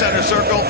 center circle.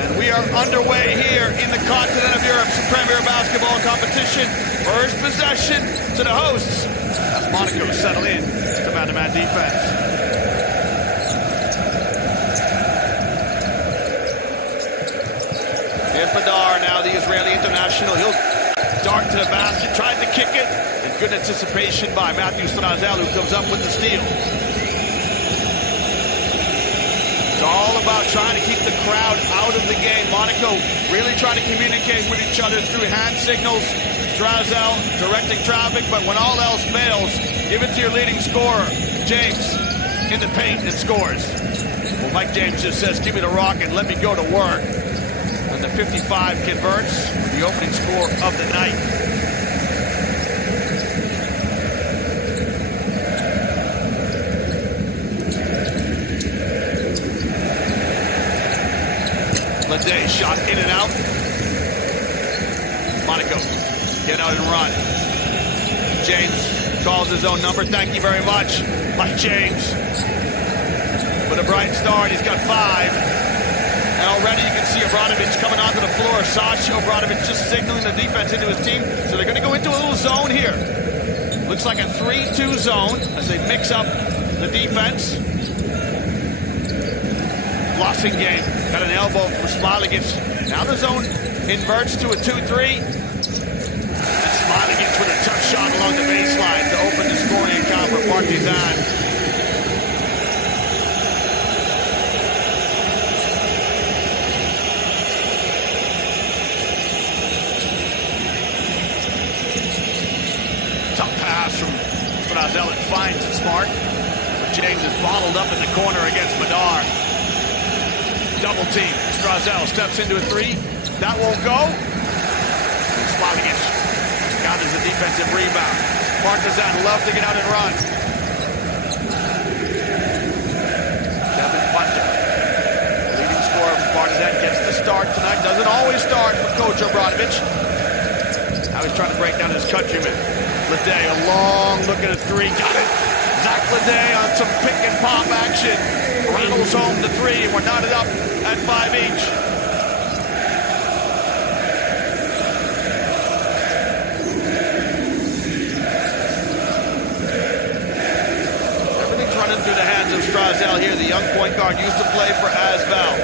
And we are underway here in the continent of Europe's premier basketball competition. First possession to the hosts as Monaco settle in to man-to-man defense. Madar, now the Israeli international, he'll dart to the basket, tries to kick it, and good anticipation by Matthew Strazel, who comes up with the steal. It's all about trying to keep the crowd out of the game. Monaco really trying to communicate with each other through hand signals. Strazel directing traffic, but when all else fails, give it to your leading scorer, James, in the paint, and scores. Well, Mike James just says, give me the rock and let me go to work. And the 55 converts with the opening score of the night. Lede shot in and out. Monaco get out and run. James calls his own number. Thank you very much, Mike James. With a bright start, he's got 5. And already you can see Obradovic coming onto the floor. Sacha Obradovic just signaling the defense into his team. So they're going to go into a little zone here. Looks like a 3-2 zone as they mix up the defense. Blossing game. Got an elbow from Smailagic. Now the zone inverts to a 2-3. And Smailagic with a tough shot along the baseline to open the scoring account for Partizan. From Strazel, it finds it smart. James is bottled up in the corner against Madar. Double team. Strazel steps into a 3. That won't go. Smailagic gathers a defensive rebound. Partizan love to get out and run. Kevin Punter, leading scorer for Partizan, gets the start tonight. Doesn't always start for Coach Obradovic. Now he's trying to break down his countryman. Lede, a long look at a 3, got it. Zach Lede on some pick and pop action. Rattles home the 3, and we're knotted up at 5 each. Everything's running through the hands of Strazel here. The young point guard used to play for Asvel.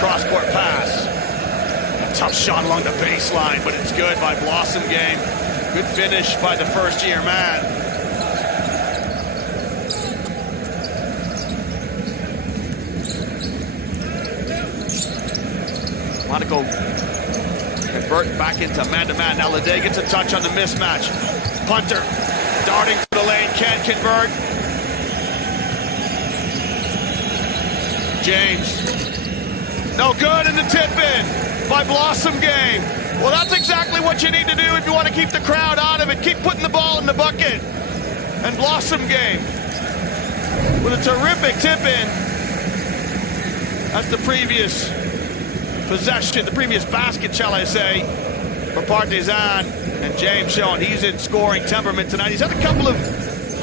Cross-court pass. A tough shot along the baseline, but it's good by Blossom game. Good finish by the first-year man. Monaco convert back into man-to-man. Now Lede gets a touch on the mismatch. Punter darting for the lane, can't convert. James. No good in the tip-in by Blossom game. Well, that's exactly what you need to do if you want to keep the crowd out of it. Keep putting the ball in the bucket. And Blossom game with a terrific tip-in. That's the previous possession, the previous basket, shall I say, for Partizan. And James showing he's in scoring temperament tonight. He's had a couple of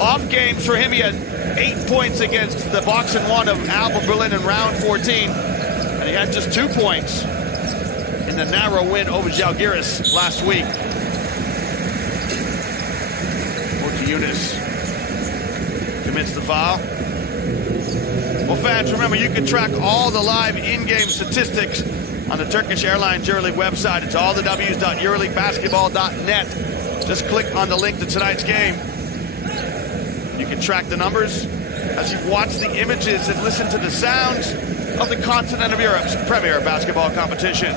off games for him. He had 8 points against the Boxing 1 of Alba Berlin in round 14. And he had just 2 points in the narrow win over Žalgiris last week. Eunice commits the foul. Well, fans, remember, you can track all the live in-game statistics on the Turkish Airlines EuroLeague website. It's allthews.euroleaguebasketball.net. Just click on the link to tonight's game. You can track the numbers as you watch the images and listen to the sounds of the continent of Europe's premier basketball competition.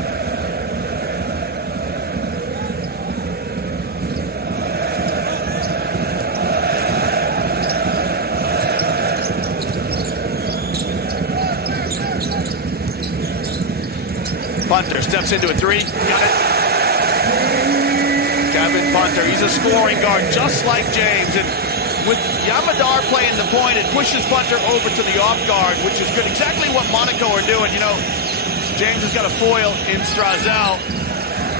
Punter steps into a three. Got it. Kevin Punter, he's a scoring guard just like James. And with Yamadar playing the point, it pushes Punter over to the off guard, which is good. Exactly what Monaco are doing. You know, James has got a foil in Strazel.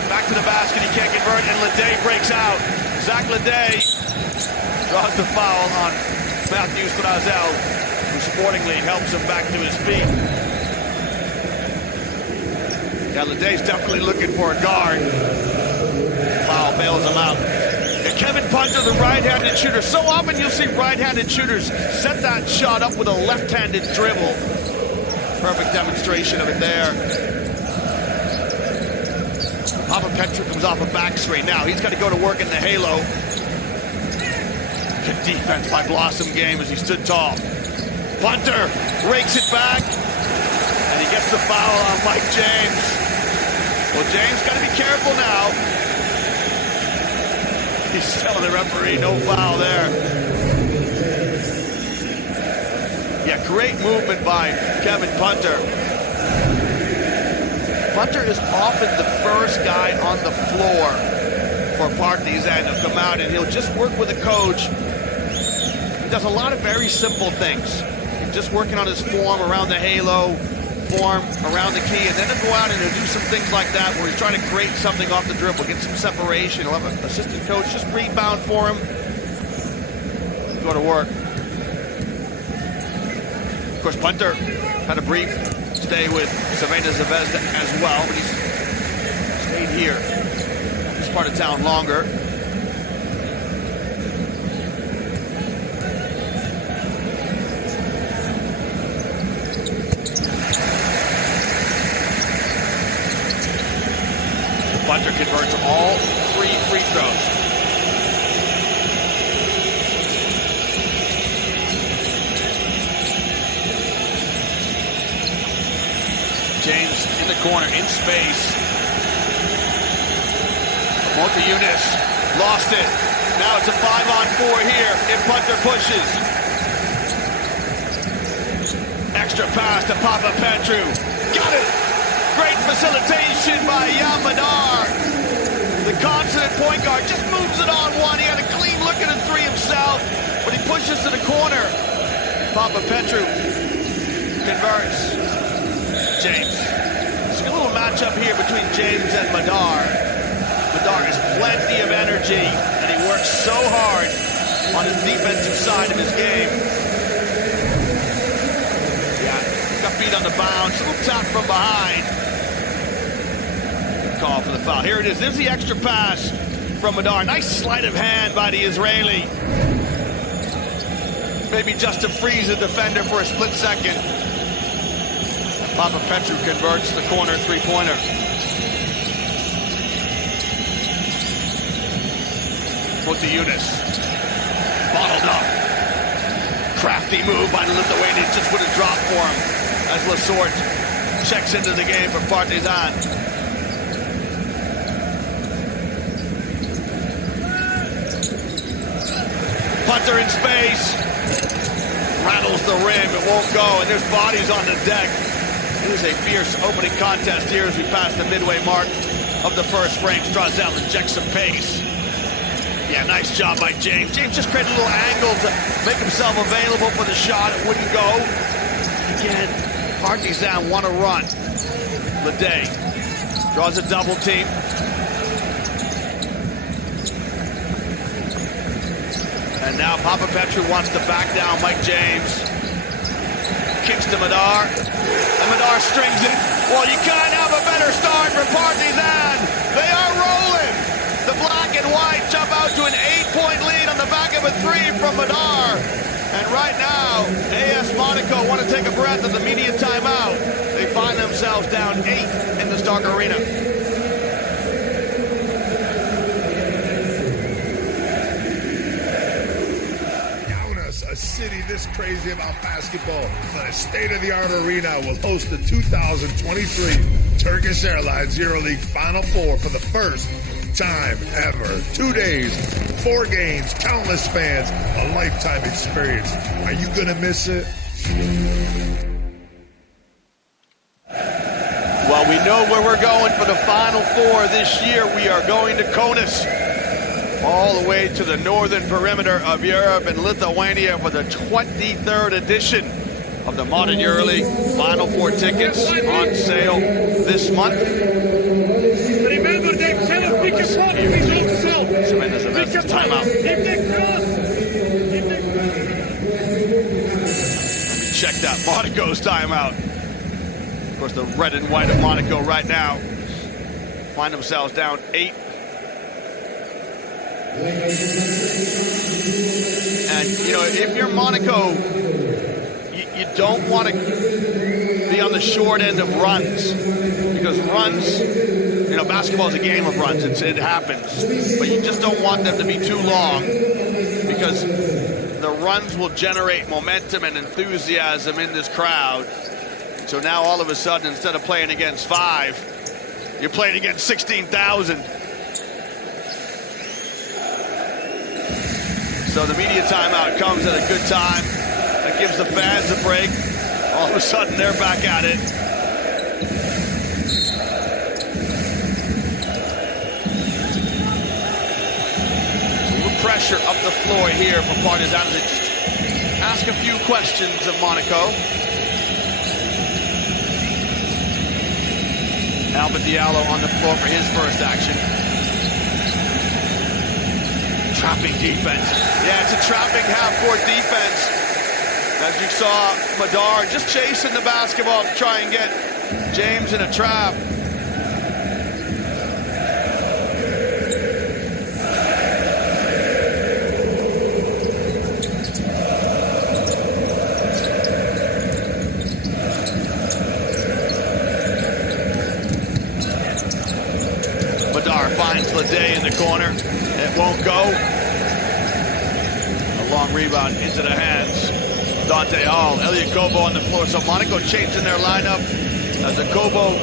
Back to the basket, he can't convert, and Lede breaks out. Zach Lede draws the foul on Matthew Strazel, who sportingly helps him back to his feet. Yeah, Leday's definitely looking for a guard. Foul bails him out. And Kevin Punter, the right-handed shooter. So often you'll see right-handed shooters set that shot up with a left-handed dribble. Perfect demonstration of it there. Papa Petru comes off a back screen. Now he's got to go to work in the halo. Good defense by Blossom Game as he stood tall. Punter rakes it back, and he gets the foul on Mike James. Well, James got to be careful now. He's telling the referee no foul there. Yeah, great movement by Kevin Punter. Punter is often the first guy on the floor for Partizan to come out, and he'll just work with a coach. He does a lot of very simple things. He's just working on his form around the halo, form around the key, and then he'll go out and he'll do some things like that where he's trying to create something off the dribble, get some separation. He'll have an assistant coach just rebound for him. Go to work. Of course, Punter had a brief stay with Savannah Zvezda as well, but he's stayed here. This part of town longer. Punter converts all 3 free throws. James in the corner, in space. Monteunis lost it. Now it's a 5-on-4 here if Punter pushes. Extra pass to Papa Petru. Got it! Great facilitation by Yamadar. The consonant point guard just moves it on one. He had a clean look at a 3 himself, but he pushes to the corner. Papa Petru converts. James. See a little matchup here between James and Madar. Madar has plenty of energy, and he works so hard on his defensive side of his game. Yeah, got beat on the bounce. Little tap from behind. Call for the foul. Here it is. There's the extra pass from Madar. Nice sleight of hand by the Israeli. Maybe just to freeze a defender for a split second. Papa Petru converts the corner 3-pointer. Monteunis. Bottled up. Crafty move by the Lithuanian. Just would have dropped for him as Lasort checks into the game for Partizan. Punter in space. Rattles the rim. It won't go, and there's bodies on the deck. It was a fierce opening contest here as we pass the midway mark of the first frame. Strazel injects some pace. Yeah, nice job by James. James just created a little angle to make himself available for the shot. It wouldn't go. Again, Partizan want to run. Leday draws a double team. And now Papa Petru wants to back down Mike James. Kicks to Madar. And Madar strings it. Well, you can't have a better start for Partizan. They are rolling. The black and white jump out to an 8-point lead on the back of a 3 from Madar. And right now, AS Monaco want to take a breath at the media timeout. They find themselves down 8 in the Stark Arena. A city this crazy about basketball, the state-of-the-art arena will host the 2023 Turkish Airlines EuroLeague Final Four for the first time ever. 2 days, 4 games, countless fans, a lifetime experience. Are you going to miss it? Well, we know where we're going for the Final Four this year. We are going to Kaunas, all the way to the northern perimeter of Europe and Lithuania for the 23rd edition of the Modern EuroLeague. Final Four tickets on sale this month. Remember, they cannot pick a shot if they don't sell. Tremendous event. Timeout. If they cross, Let me check that Monaco's timeout. Of course, the red and white of Monaco right now find themselves down 8. And, you know, if you're Monaco, you don't want to be on the short end of runs, because runs, you know, basketball is a game of runs. It happens. But you just don't want them to be too long, because the runs will generate momentum and enthusiasm in this crowd. So now all of a sudden, instead of playing against 5, you're playing against 16,000. So the media timeout comes at a good time. That gives the fans a break. All of a sudden, they're back at it. A little pressure up the floor here for Partizan. They just ask a few questions of Monaco. Albert Diallo on the floor for his first action. Trapping defense. Yeah, it's a trapping half-court defense. As you saw, Madar just chasing the basketball to try and get James in a trap. Madar finds Lede in the corner. It won't go. A long rebound into the hands. Dante Hall, Elliot Kobo on the floor. So Monaco changing their lineup as a Kobo,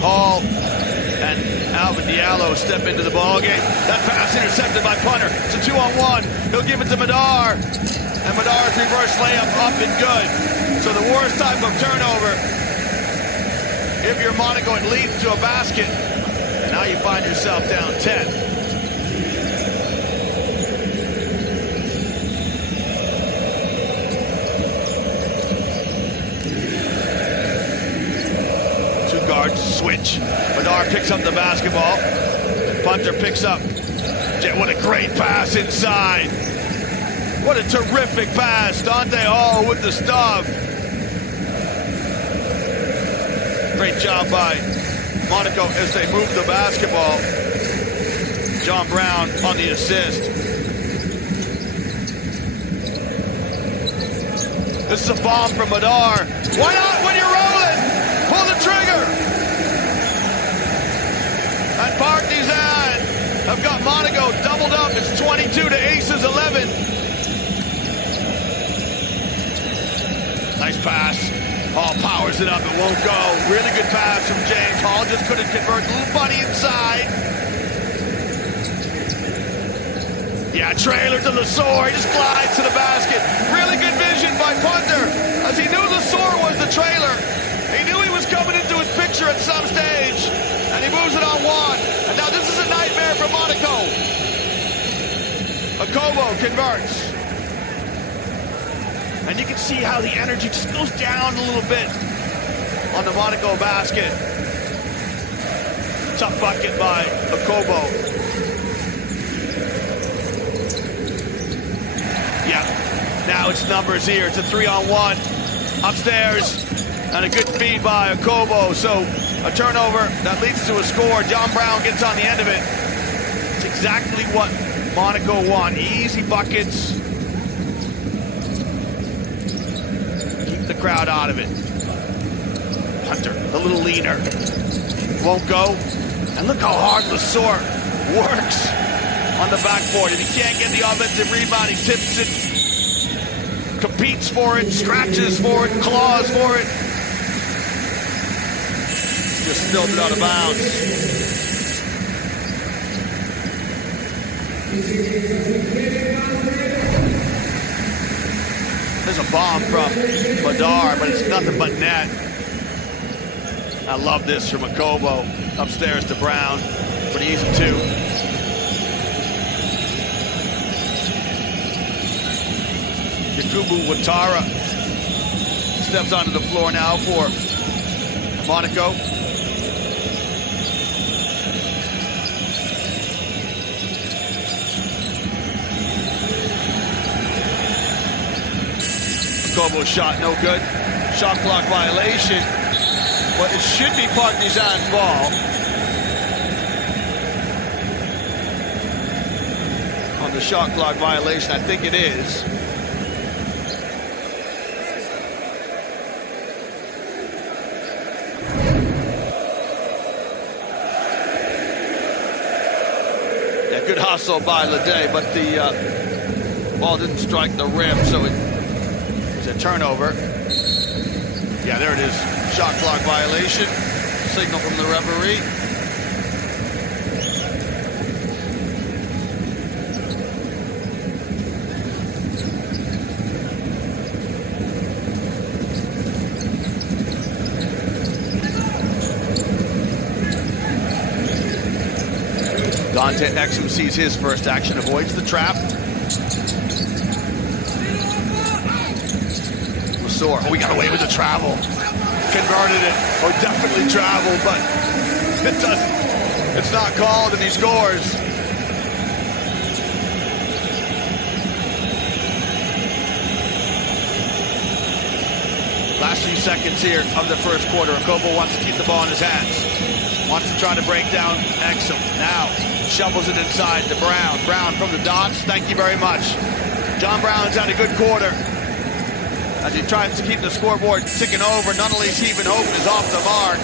Hall, and Alvin Diallo step into the ball game. That pass intercepted by Punter. It's a 2-on-1. He'll give it to Madar. And Madar's reverse layup up and good. So the worst type of turnover. If you're Monaco, it leads to a basket. And now you find yourself down 10. Switch. Madar picks up the basketball. Punter picks up. What a great pass inside. What a terrific pass. Dante Hall with the stuff. Great job by Monaco as they move the basketball. John Brown on the assist. This is a bomb from Madar. Why not when you're rolling? Pull the trigger. And Partizan have got Monaco doubled up. It's 22 to Aces 11. Nice pass. Hall powers it up. It won't go. Really good pass from James. Hall just couldn't convert. Little bunny inside. Yeah, trailer to Lesor. He just glides to the basket. Really good vision by Punter, as he knew Lesor was the trailer. He knew he was coming into his picture at some stage. And he moves it on one. And now this is a nightmare for Monaco. Akobo converts. And you can see how the energy just goes down a little bit on the Monaco basket. Tough bucket by Akobo. Yeah, now it's numbers here. It's a 3-on-1. Upstairs. And a good feed by Akobo. So a turnover that leads to a score. John Brown gets on the end of it. It's exactly what Monaco want. Easy buckets. Keep the crowd out of it. Hunter, a little leaner. Won't go. And look how hard Lesor works on the backboard. If he can't get the offensive rebound, he tips it, competes for it, scratches for it, claws for it. Just spilled it out of bounds. There's a bomb from Madar, but it's nothing but net. I love this from Akobo. Upstairs to Brown. Pretty easy too. Yakubu Ouattara steps onto the floor now for Monaco. Kobo's shot no good. Shot clock violation. But it should be Partizan's ball. the shot clock violation. I think it is. Yeah, good hustle by Lede, but the ball didn't strike the rim, so it was a turnover. Yeah, there it is. Shot clock violation. Signal from the referee. Dante Exum sees his first action, avoids the trap. Lasor, oh, we got away with the travel. Converted it, or definitely traveled, but it doesn't. It's not called, and he scores. Last few seconds here of the first quarter. Okobo wants to keep the ball in his hands. Wants to try to break down Exum. Now shovels it inside to Brown. Brown from the dots. Thank you very much. John Brown's had a good quarter as he tries to keep the scoreboard ticking over. Nunnally's heaving hope is off the mark.